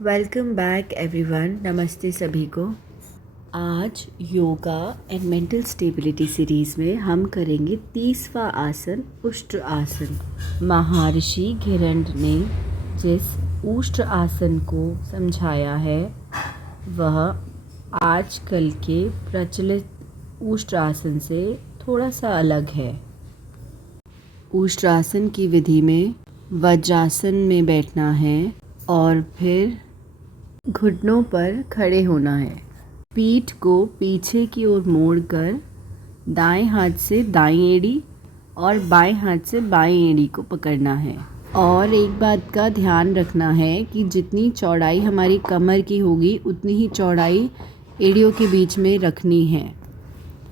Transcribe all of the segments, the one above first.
Welcome back everyone. नमस्ते सभी को। आज yoga and mental stability series में हम करेंगे 30वां आसन उष्ट्र आसन। महर्षि घिरंड ने जिस उष्ट्र आसन को समझाया है वह आजकल के प्रचलित उष्ट्र आसन से थोड़ा सा अलग है। उष्ट्र आसन की विधि में वज्रासन में बैठना है और फिर घुटनों पर खड़े होना है। पीठ को पीछे की ओर मोड़कर दाएं हाथ से दाईं एड़ी और बाएं हाथ से बाईं एड़ी को पकड़ना है। और एक बात का ध्यान रखना है कि जितनी चौड़ाई हमारी कमर की होगी उतनी ही चौड़ाई एड़ियों के बीच में रखनी है।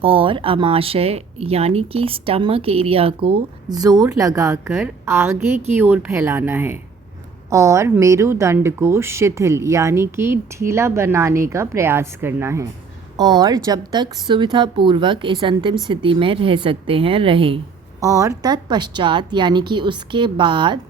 और अमाशय यानी कि स्टमक एरिया को ज़ोर लगाकर आगे की ओर फैलाना है और मेरुदंड को शिथिल यानी कि ढीला बनाने का प्रयास करना है। और जब तक सुविधापूर्वक इस अंतिम स्थिति में रह सकते हैं रहें। और तत्पश्चात यानी कि उसके बाद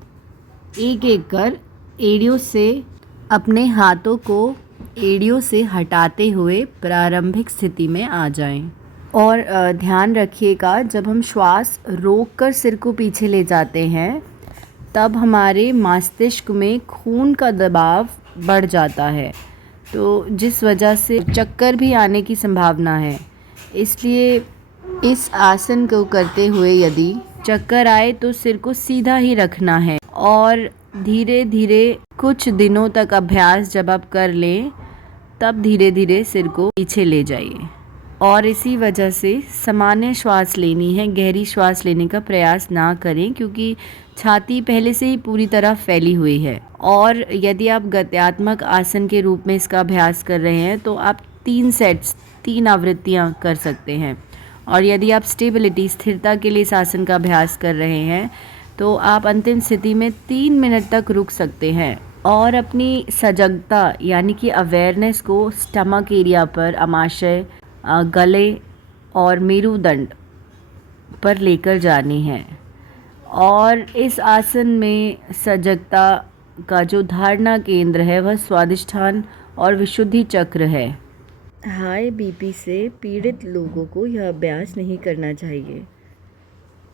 एक एक कर एड़ियों से अपने हाथों को एड़ियों से हटाते हुए प्रारंभिक स्थिति में आ जाएं। और ध्यान रखिएगा, जब हम श्वास रोककर सिर को पीछे ले जाते हैं तब हमारे मस्तिष्क में खून का दबाव बढ़ जाता है, तो जिस वजह से चक्कर भी आने की संभावना है। इसलिए इस आसन को करते हुए यदि चक्कर आए तो सिर को सीधा ही रखना है और धीरे धीरे कुछ दिनों तक अभ्यास जब आप कर लें तब धीरे धीरे सिर को पीछे ले जाइए। और इसी वजह से सामान्य श्वास लेनी है, गहरी श्वास लेने का प्रयास ना करें क्योंकि छाती पहले से ही पूरी तरह फैली हुई है। और यदि आप गत्यात्मक आसन के रूप में इसका अभ्यास कर रहे हैं तो आप 3 सेट्स 3 आवृत्तियां कर सकते हैं। और यदि आप स्टेबिलिटी स्थिरता के लिए इस आसन का अभ्यास कर रहे हैं तो आप अंतिम स्थिति में 3 मिनट तक रुक सकते हैं और अपनी सजगता यानी कि अवेयरनेस को स्टमक एरिया पर, अमाशय, गले और मेरुदंड पर लेकर जानी है। और इस आसन में सजगता का जो धारणा केंद्र है वह स्वादिष्ठान और विशुद्धि चक्र है। हाई बीपी से पीड़ित लोगों को यह अभ्यास नहीं करना चाहिए।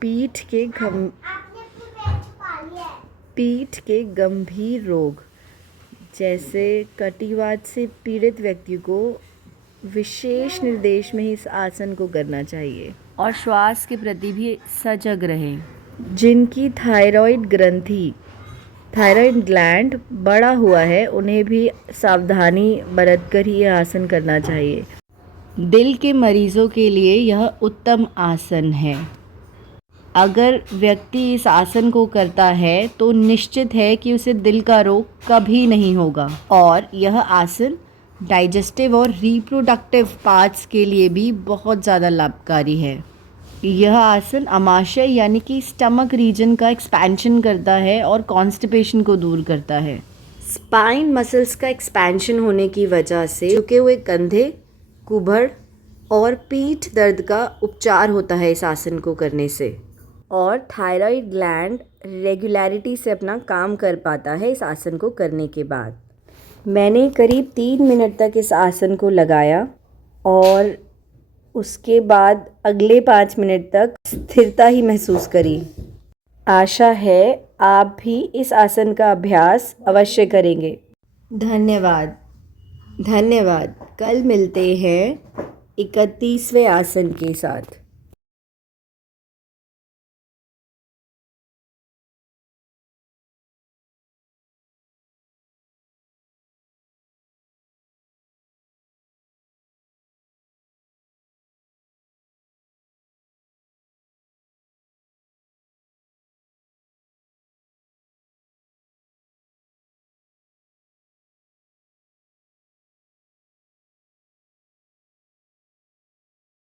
पीठ के गंभीर रोग जैसे कटिवात से पीड़ित व्यक्ति को विशेष निर्देश में ही इस आसन को करना चाहिए। और श्वास के प्रति भी सजग रहें। जिनकी थायराइड ग्लैंड बड़ा हुआ है उन्हें भी सावधानी बरतकर ही यह आसन करना चाहिए। दिल के मरीजों के लिए यह उत्तम आसन है। अगर व्यक्ति इस आसन को करता है तो निश्चित है कि उसे दिल का रोग कभी नहीं होगा। और यह आसन डाइजेस्टिव और रिप्रोडक्टिव पार्ट्स के लिए भी बहुत ज़्यादा लाभकारी है। यह आसन अमाशय यानी कि स्टमक रीजन का एक्सपेंशन करता है और कॉन्स्टिपेशन को दूर करता है। स्पाइन मसल्स का एक्सपेंशन होने की वजह से झुके हुए कंधे, कुबड़ और पीठ दर्द का उपचार होता है इस आसन को करने से। और थायराइड ग्लैंड रेगुलरिटी से अपना काम कर पाता है इस आसन को करने के बाद। मैंने करीब 3 मिनट तक इस आसन को लगाया और उसके बाद अगले 5 मिनट तक स्थिरता ही महसूस करी। आशा है आप भी इस आसन का अभ्यास अवश्य करेंगे। धन्यवाद। कल मिलते हैं 31वें आसन के साथ।